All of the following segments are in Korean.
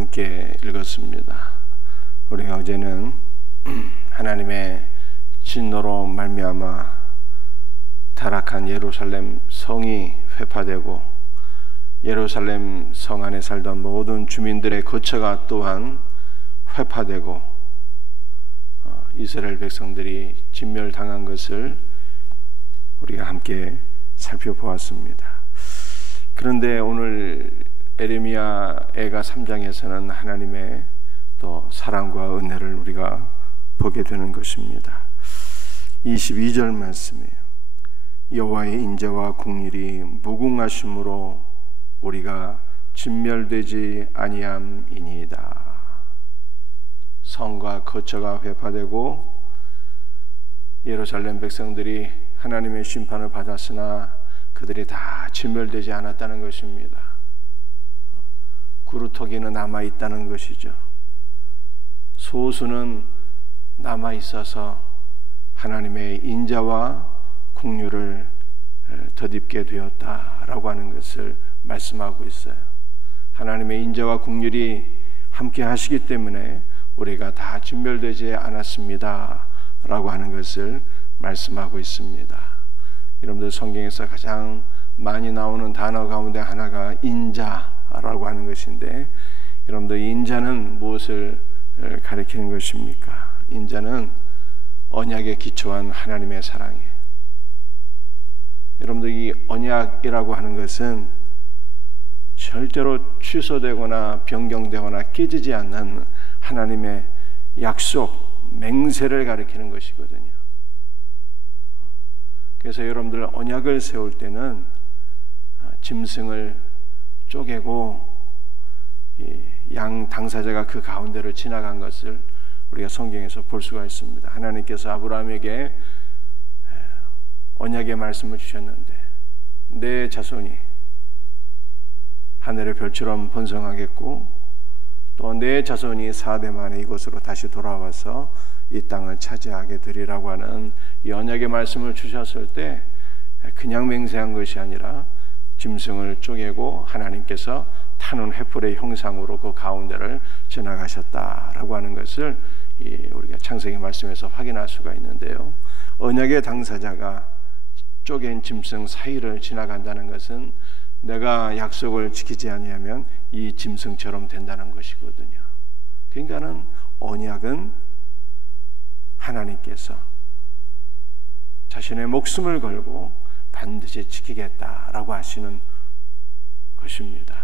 함께 읽었습니다. 우리가 어제는 하나님의 진노로 말미암아 타락한 예루살렘 성이 회파되고 예루살렘 성 안에 살던 모든 주민들의 거처가 또한 회파되고 이스라엘 백성들이 진멸당한 것을 우리가 함께 살펴보았습니다. 그런데 오늘 에레미야애가 3장에서는 하나님의 또 사랑과 은혜를 우리가 보게 되는 것입니다. 22절 말씀이에요. 여호와의 인자와 긍휼이 무궁하심으로 우리가 진멸되지 아니함이니이다. 성과 거처가 회파되고 예루살렘 백성들이 하나님의 심판을 받았으나 그들이 다 진멸되지 않았다는 것입니다. 구루터기는 남아있다는 것이죠. 소수는 남아있어서 하나님의 인자와 긍휼을 덧입게 되었다라고 하는 것을 말씀하고 있어요. 하나님의 인자와 긍휼이 함께 하시기 때문에 우리가 다 진멸되지 않았습니다 라고 하는 것을 말씀하고 있습니다. 여러분들 성경에서 가장 많이 나오는 단어 가운데 하나가 인자라고 하는 것인데, 여러분들 인자는 무엇을 가리키는 것입니까? 인자는 언약에 기초한 하나님의 사랑이에요. 여러분들 이 언약이라고 하는 것은 절대로 취소되거나 변경되거나 깨지지 않는 하나님의 약속, 맹세를 가리키는 것이거든요. 그래서 여러분들 언약을 세울 때는 짐승을 쪼개고 양 당사자가 그 가운데를 지나간 것을 우리가 성경에서 볼 수가 있습니다. 하나님께서 아브라함에게 언약의 말씀을 주셨는데 내 자손이 하늘의 별처럼 번성하겠고 또 내 자손이 4대 만에 이곳으로 다시 돌아와서 이 땅을 차지하게 되리라고 하는 이 언약의 말씀을 주셨을 때 그냥 맹세한 것이 아니라 짐승을 쪼개고 하나님께서 타는 횃불의 형상으로 그 가운데를 지나가셨다라고 하는 것을 우리가 창세기 말씀에서 확인할 수가 있는데요. 언약의 당사자가 쪼갠 짐승 사이를 지나간다는 것은 내가 약속을 지키지 아니하면 이 짐승처럼 된다는 것이거든요. 그러니까는 언약은 하나님께서 자신의 목숨을 걸고 반드시 지키겠다라고 하시는 것입니다.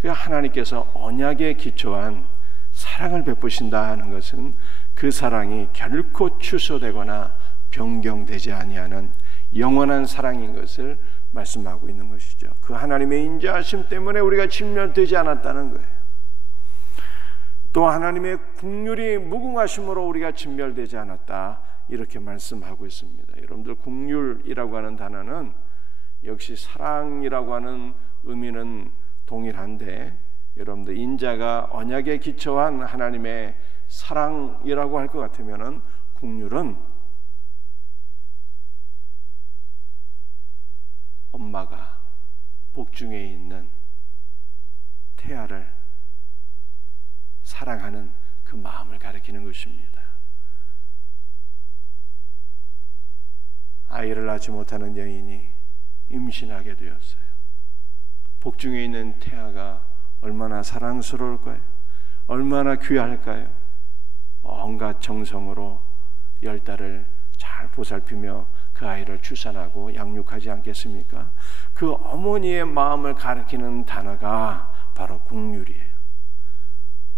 그 하나님께서 언약에 기초한 사랑을 베푸신다는 것은 그 사랑이 결코 취소되거나 변경되지 아니하는 영원한 사랑인 것을 말씀하고 있는 것이죠. 그 하나님의 인자하심 때문에 우리가 진멸되지 않았다는 거예요. 또 하나님의 긍휼이 무궁하심으로 우리가 진멸되지 않았다 이렇게 말씀하고 있습니다. 여러분들 긍휼이라고 하는 단어는 역시 사랑이라고 하는 의미는 동일한데, 여러분들 인자가 언약에 기초한 하나님의 사랑이라고 할 것 같으면은 긍휼은 엄마가 복중에 있는 태아를 사랑하는 그 마음을 가리키는 것입니다. 아이를 낳지 못하는 여인이 임신하게 되었어요. 복중에 있는 태아가 얼마나 사랑스러울까요? 얼마나 귀할까요? 온갖 정성으로 10달을 잘 보살피며 그 아이를 출산하고 양육하지 않겠습니까? 그 어머니의 마음을 가리키는 단어가 바로 긍휼이에요.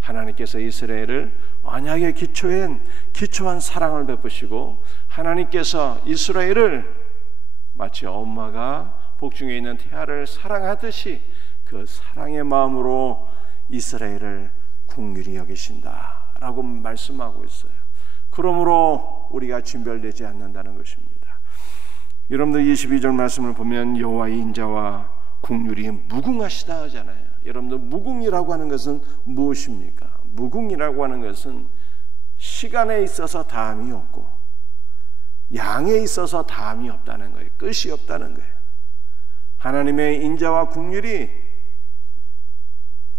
하나님께서 이스라엘을 언약의 기초한 사랑을 베푸시고, 하나님께서 이스라엘을 마치 엄마가 복중에 있는 태아를 사랑하듯이 그 사랑의 마음으로 이스라엘을 긍휼히 여기신다라고 말씀하고 있어요. 그러므로 우리가 진멸되지 않는다는 것입니다. 여러분들 22절 말씀을 보면 여호와의 인자와 긍휼이 무궁하시다 하잖아요. 여러분들 무궁이라고 하는 것은 무엇입니까? 무궁이라고 하는 것은 시간에 있어서 다함이 없고 양에 있어서 다함이 없다는 거예요. 끝이 없다는 거예요. 하나님의 인자와 긍휼이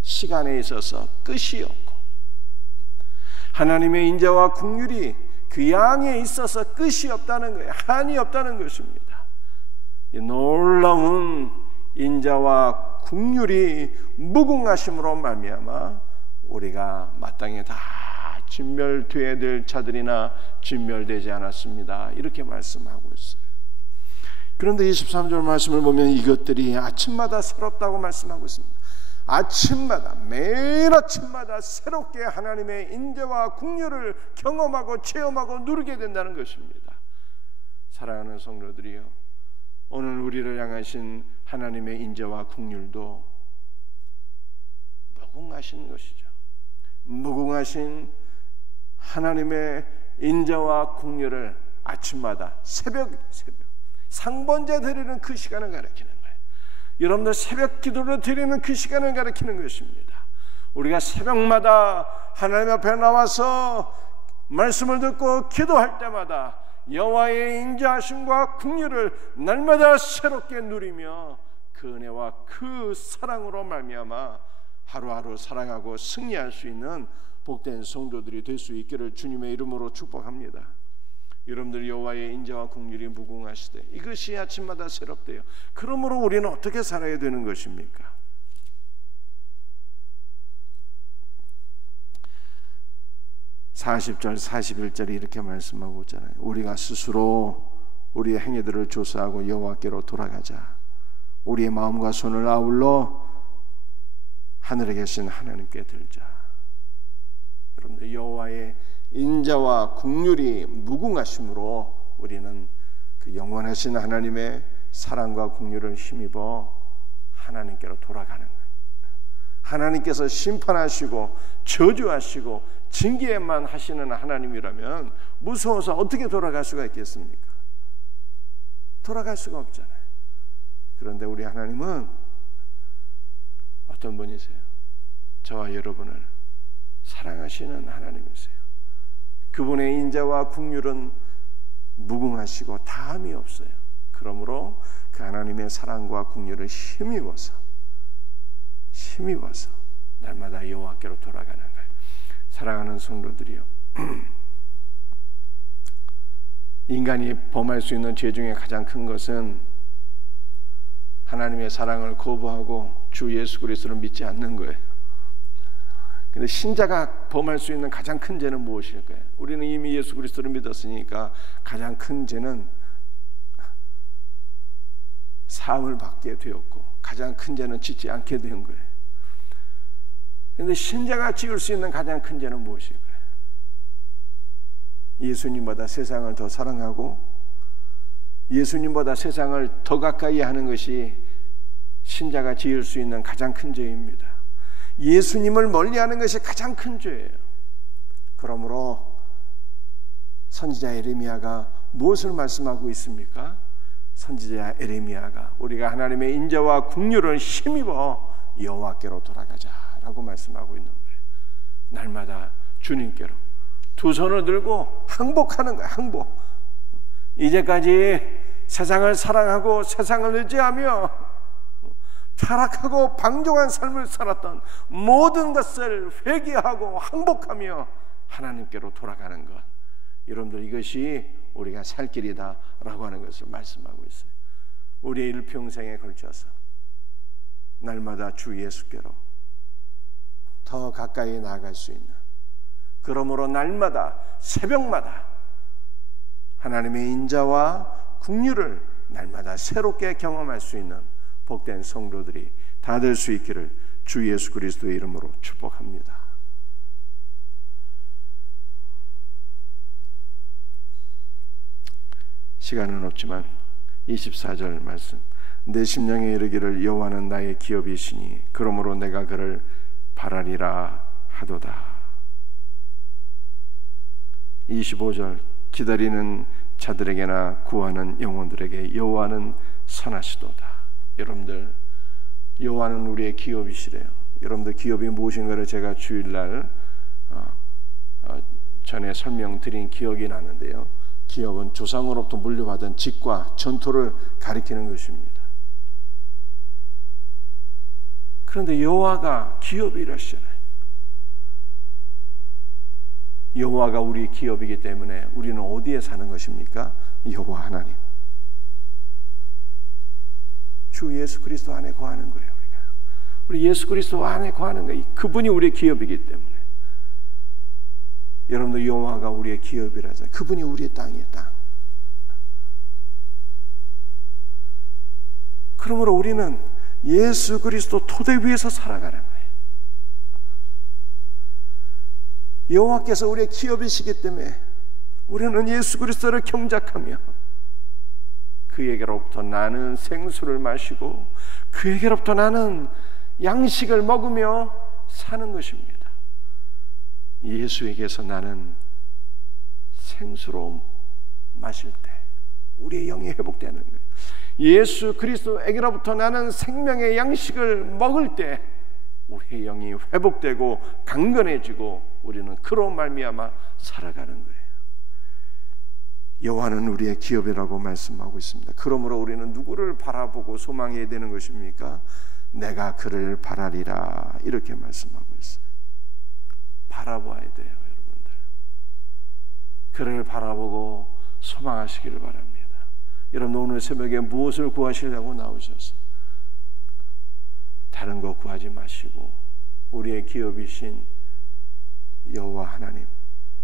시간에 있어서 끝이 없고 하나님의 인자와 긍휼이 그 양에 있어서 끝이 없다는 거예요. 한이 없다는 것입니다. 이 놀라운 인자와 긍휼이 무궁하심으로 말미암아 우리가 마땅히 다 진멸되어야 될 자들이나 진멸되지 않았습니다. 이렇게 말씀하고 있어요. 그런데 23절 말씀을 보면 이것들이 아침마다 새롭다고 말씀하고 있습니다. 아침마다, 매일 아침마다 새롭게 하나님의 인자와 긍휼을 경험하고 체험하고 누리게 된다는 것입니다. 사랑하는 성도들이요, 오늘 우리를 향하신 하나님의 인자와 긍휼도 무궁하신 것이죠. 무궁하신 하나님의 인자와 긍휼을 아침마다 새벽 상번제 드리는 그 시간을 가리키는 거예요. 여러분들 새벽 기도를 드리는 그 시간을 가리키는 것입니다. 우리가 새벽마다 하나님 앞에 나와서 말씀을 듣고 기도할 때마다 여호와의 인자하심과 긍휼을 날마다 새롭게 누리며 그 은혜와 그 사랑으로 말미암아 하루하루 살아가고 승리할 수 있는 복된 성도들이 될 수 있기를 주님의 이름으로 축복합니다. 여러분들 여호와의 인자와 긍휼이 무궁하시되 이것이 아침마다 새롭대요. 그러므로 우리는 어떻게 살아야 되는 것입니까? 40절 41절이 이렇게 말씀하고 있잖아요. 우리가 스스로 우리의 행위들을 조사하고 여호와께로 돌아가자. 우리의 마음과 손을 아울러 하늘에 계신 하나님께 들자. 여러분들 여호와의 인자와 긍휼이 무궁하심으로 우리는 그 영원하신 하나님의 사랑과 긍휼을 힘입어 하나님께로 돌아가는 거예요. 하나님께서 심판하시고 저주하시고 징계만 하시는 하나님이라면 무서워서 어떻게 돌아갈 수가 있겠습니까? 돌아갈 수가 없잖아요. 그런데 우리 하나님은 어떤 분이세요? 저와 여러분을 사랑하시는 하나님이세요. 그분의 인자와 긍휼은 무궁하시고 다함이 없어요. 그러므로 그 하나님의 사랑과 긍휼을 힘입어서 날마다 여호와께로 돌아가는 거예요. 사랑하는 성도들이요, 인간이 범할 수 있는 죄 중에 가장 큰 것은 하나님의 사랑을 거부하고 주 예수 그리스도를 믿지 않는 거예요. 근데 신자가 범할 수 있는 가장 큰 죄는 무엇일까요? 우리는 이미 예수 그리스도를 믿었으니까 가장 큰 죄는 사함을 받게 되었고 가장 큰 죄는 짓지 않게 된 거예요. 그런데 신자가 지을 수 있는 가장 큰 죄는 무엇일까요? 예수님보다 세상을 더 사랑하고 예수님보다 세상을 더 가까이 하는 것이 신자가 지을 수 있는 가장 큰 죄입니다. 예수님을 멀리하는 것이 가장 큰 죄예요. 그러므로 선지자 에레미야가 무엇을 말씀하고 있습니까? 선지자 에레미야가 우리가 하나님의 인자와 긍휼을 힘입어 여호와께로 돌아가자라고 말씀하고 있는 거예요. 날마다 주님께로 두 손을 들고 항복하는 거예요. 항복. 이제까지 세상을 사랑하고 세상을 의지하며 타락하고 방종한 삶을 살았던 모든 것을 회개하고 항복하며 하나님께로 돌아가는 것, 여러분들 이것이 우리가 살 길이다 라고 하는 것을 말씀하고 있어요. 우리의 일평생에 걸쳐서 날마다 주 예수께로 더 가까이 나아갈 수 있는, 그러므로 날마다 새벽마다 하나님의 인자와 긍휼을 날마다 새롭게 경험할 수 있는 복된 성도들이 다 될 수 있기를 주 예수 그리스도의 이름으로 축복합니다. 시간은 없지만 24절 말씀, 내 심령에 이르기를 여호와는 나의 기업이시니 그러므로 내가 그를 바라리라 하도다. 25절, 기다리는 자들에게나 구하는 영혼들에게 여호와는 선하시도다. 여러분들 여호와는 우리의 기업이시래요. 여러분들 기업이 무엇인가를 제가 주일날 전에 설명드린 기억이 나는데요, 기업은 조상으로부터 물려받은 직과 전토를 가리키는 것입니다. 그런데 여호와가 기업이 이러시잖아요. 여호와가 우리 기업이기 때문에 우리는 어디에 사는 것입니까? 여호와 하나님, 주 예수 그리스도 안에 거하는 거예요. 우리 예수 그리스도 안에 거하는 거예요. 그분이 우리의 기업이기 때문에. 여러분도 여호와가 우리의 기업이라잖아요. 그분이 우리의 땅이에요. 땅. 그러므로 우리는 예수 그리스도 토대 위에서 살아가는 거예요. 여호와께서 우리의 기업이시기 때문에 우리는 예수 그리스도를 경작하며 그에게로부터 나는 생수를 마시고 그에게로부터 나는 양식을 먹으며 사는 것입니다. 예수에게서 나는 생수로 마실 때 우리의 영이 회복되는 거예요. 예수 그리스도에게로부터 나는 생명의 양식을 먹을 때 우리의 영이 회복되고 강건해지고 우리는 그로 말미암아 살아가는 거예요. 여호와는 우리의 기업이라고 말씀하고 있습니다. 그러므로 우리는 누구를 바라보고 소망해야 되는 것입니까? 내가 그를 바라리라, 이렇게 말씀하고 있어요. 바라봐야 돼요, 여러분들. 그를 바라보고 소망하시기를 바랍니다. 여러분, 오늘 새벽에 무엇을 구하시려고 나오셨어요? 다른 거 구하지 마시고 우리의 기업이신 여호와 하나님,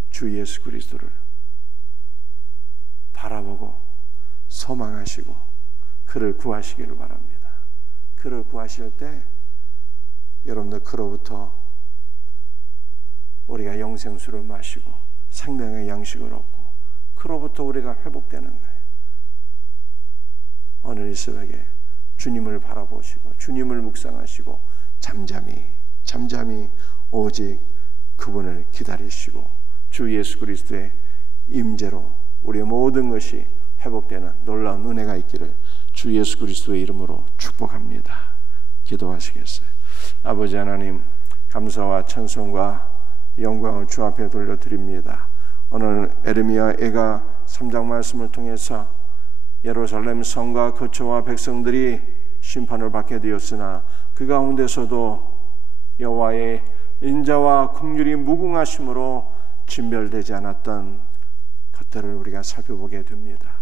주 예수 그리스도를 바라보고 소망하시고 그를 구하시기를 바랍니다. 그를 구하실 때 여러분들 그로부터 우리가 영생수를 마시고 생명의 양식을 얻고 그로부터 우리가 회복되는 거예요. 오늘 이 새벽에 주님을 바라보시고 주님을 묵상하시고 잠잠히 오직 그분을 기다리시고 주 예수 그리스도의 임재로 우리의 모든 것이 회복되는 놀라운 은혜가 있기를 주 예수 그리스도의 이름으로 축복합니다. 기도하시겠어요? 아버지 하나님, 감사와 찬송과 영광을 주 앞에 돌려드립니다. 오늘 에레미야가 3장 말씀을 통해서 예루살렘 성과 거처와 백성들이 심판을 받게 되었으나 그 가운데서도 여호와의 인자와 긍휼이 무궁하심으로 진멸되지 않았던 것들을 우리가 살펴보게 됩니다.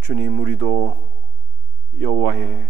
주님, 우리도 여호와의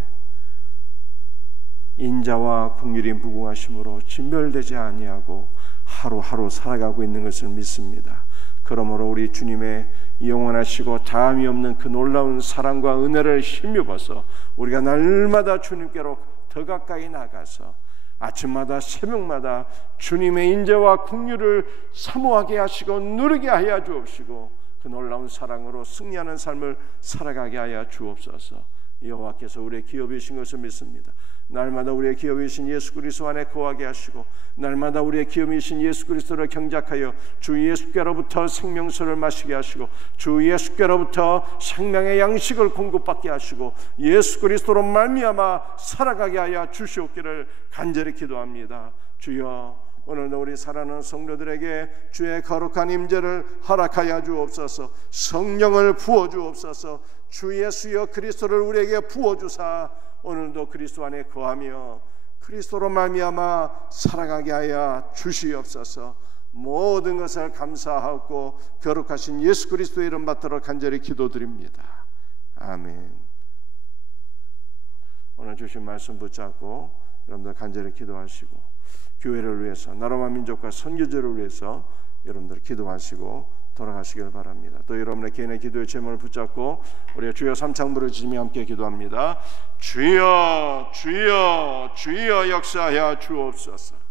인자와 긍휼이 무궁하심으로 진멸되지 아니하고 하루하루 살아가고 있는 것을 믿습니다. 그러므로 우리 주님의 영원하시고 다함이 없는 그 놀라운 사랑과 은혜를 힘입어서 우리가 날마다 주님께로 더 가까이 나가서 아침마다 새벽마다 주님의 인자와 긍휼을 사모하게 하시고 누리게 하여 주옵시고 그 놀라운 사랑으로 승리하는 삶을 살아가게 하여 주옵소서. 여호와께서 우리의 기업이신 것을 믿습니다. 날마다 우리의 기업이신 예수 그리스도 안에 거하게 하시고 날마다 우리의 기업이신 예수 그리스도를 경작하여 주 예수께로부터 생명수를 마시게 하시고 주 예수께로부터 생명의 양식을 공급받게 하시고 예수 그리스도로 말미암아 살아가게 하여 주시옵기를 간절히 기도합니다. 주여, 오늘도 우리 사랑하는 성도들에게 주의 거룩한 임재를 허락하여 주옵소서. 성령을 부어 주옵소서. 주 예수여 그리스도를 우리에게 부어 주사 오늘도 그리스도 안에 거하며 그리스도로 말미암아 살아가게 하여 주시옵소서. 모든 것을 감사하고 거룩하신 예수 그리스도의 이름 받들어 간절히 기도드립니다. 아멘. 오늘 주신 말씀 붙잡고 여러분들 간절히 기도하시고 교회를 위해서, 나라와 민족과 선교제를 위해서 여러분들 기도하시고 돌아가시길 바랍니다. 또 여러분의 개인의 기도의 제목을 붙잡고 우리가 주여 삼창 부르짖으며 함께 기도합니다. 주여 주여 주여 역사하여 주옵소서.